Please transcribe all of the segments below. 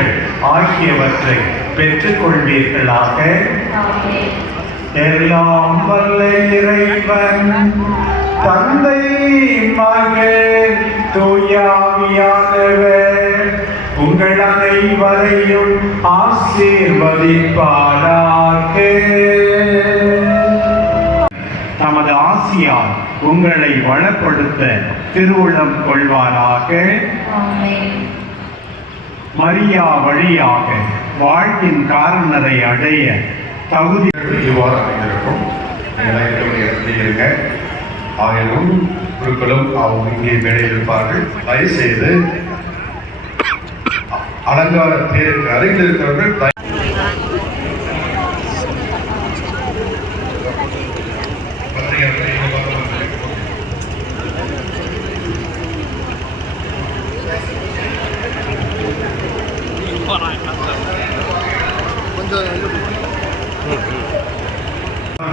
வரங்கள் ஆகியவற்றை பெற்றுக்கொள்வீர்களாக. எல்லாம் வல்ல இறைவன் தந்தை மகள் தூயாவியானவர். உங்கள் அனைவரையும் ஆசீர்வதிப்பாராக. தமது ஆசியால் உங்களை வளப்படுத்த திருவுளம் கொள்வாராக. மரியா வழியாக வாழ்வின் காரணரை அடைய தகுதி இவ்வாறு அமைந்திருக்கும் இருங்க. குழுக்களும் அவங்க இங்கே மேடையில் இருப்பார்கள். தயவு செய்து அலங்கார தேருக்கு அருகில் இருக்கிறவர்கள்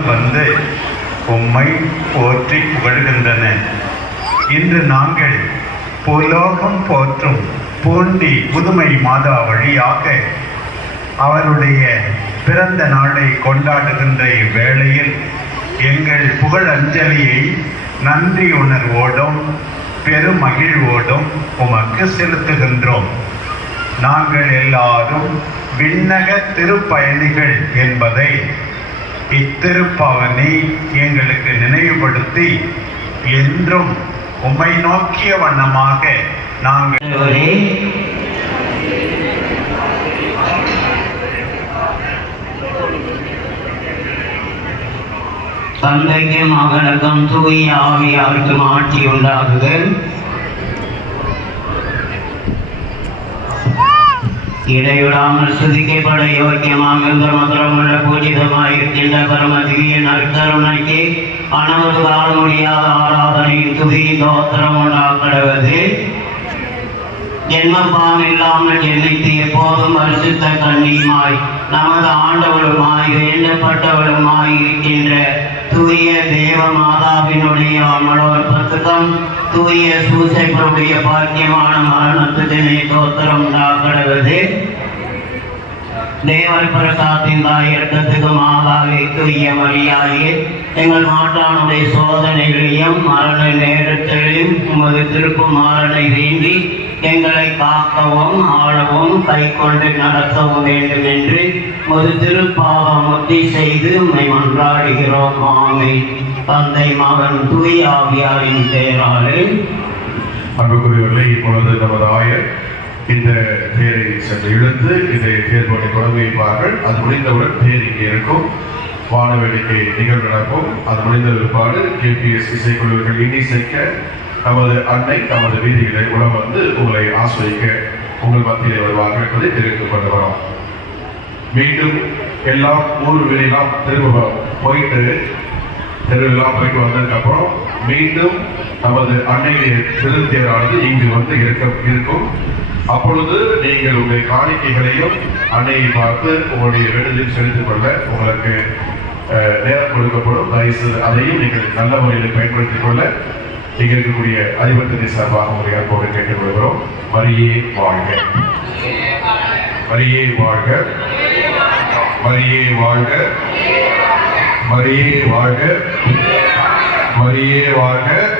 வந்து உம்மை போற்றி புகழ்கின்றன. இன்று நாங்கள் புலோகம் போற்றும் பூண்டி புதுமை மாதா வழியாக அவருடைய பிறந்த நாளை கொண்டாடுகின்ற இவ்வேளையில் எங்கள் புகழ் அஞ்சலியை நன்றி உணர்வோடும் பெருமகிழ்வோடும் உமக்கு செலுத்துகின்றோம். நாங்கள் எல்லாரும் விண்ணக திருப்பயணிகள் என்பதை இத்திருப்பவனி எங்களுக்கு நினைவுபடுத்தி என்றும் உமை நோக்கிய வண்ணமாக நாங்கள் ஆண்டவரே தந்தைக்கும் மகனுக்கும் தூய ஆவியாருக்கும் ஆட்சி உண்டாகுதல். இடையுடாமல் சுதிக்கப்பட யோக்கியமாக மதுரமுள்ள பூஜிதமாயிருக்கின்ற பரம திவ்ய நற்கருணைக்கு அனவர் காண முடியாத ஆராதனையும் துதி தோத்திரம் உண்டாக்கடுவது ஜென்மபாவம் இல்லாமல் ஜென்மித்து எப்போதும் பரிசுத்த கண்ணியுமாய் நமது ஆண்டவளுமாய் வேண்டப்பட்டவளுமாய் இருக்கின்ற தூய தேவ மாதாவினுடைய அமலோர் பத்துக்கம் தூய சூசைப்பருடைய பாக்கியமான மரணத்துடனே தோத்திரம் உண்டாக்கடுவது தேவர் பிரசாத்தின் தாய் இரக்கத்துக்கு மாதாவே தூய எங்கள் மாட்டானுடைய சோதனைகளையும் மரண நேரத்திலையும் உமது திருக்குமாரனை வேண்டி எங்களை காக்கவும் ஆளவும் கை கொண்டு நடத்தவும் வேண்டும் என்று ஒரு திருப்பாவம் செய்து உம்மை மன்றாடுகிறோம் ஆமை தந்தை மகன் தூய் ஆவியாரின் பெயராலே அன்புக்குரியவர்களே இப்பொழுது நமது ஆயர் இந்த தேரை சென்று இழுத்து இதை தேர்தலை தொடங்கி வைப்பார்கள். அது முடிந்தவுடன் தேர் இங்கே இருக்கும். வான வேடிக்கை நிகழ்வு நடக்கும். அது முடிந்த பிற்பாடு கேபிஎஸ் இசைக்குழுவர்கள் இன்னிசைக்க நமது அன்னை தமது வீதிகளை உணவு வந்து உங்களை ஆஸ்வதிக்க உங்கள் மத்தியிலே வருவார்கள் என்பதை தெரிவித்துக் கொண்டு வரோம் மீண்டும் எல்லாம் ஊர் வெளியெல்லாம் திரும்ப போயிட்டு தெருவெல்லாம் போயிட்டு வந்ததுக்கு அப்புறம் மீண்டும் நமது அன்னையுடைய திருத்தேரானது இங்கு வந்து இருக்க இருக்கும். அப்பொழுது நீங்கள் உங்கள் காணிக்கைகளையும் அன்னையை பார்த்து உங்களுடைய வேண்டுதலையும் செலுத்திக் கொள்ள உங்களுக்கு நேரம் கொடுக்கப்படும். தயவுசு அதையும் நீங்கள் நல்ல முறையில் பயன்படுத்திக் கொள்ள. இங்க இருக்கக்கூடிய அதிபர் சார்பாக உங்களை அன்போடு கேட்டுக்கொள்கிறோம் வரியே வாழ்க. மரியே வாழ்க. வரியே வாழ்க. வரியே வாழ்க. வரியே வாழ்க.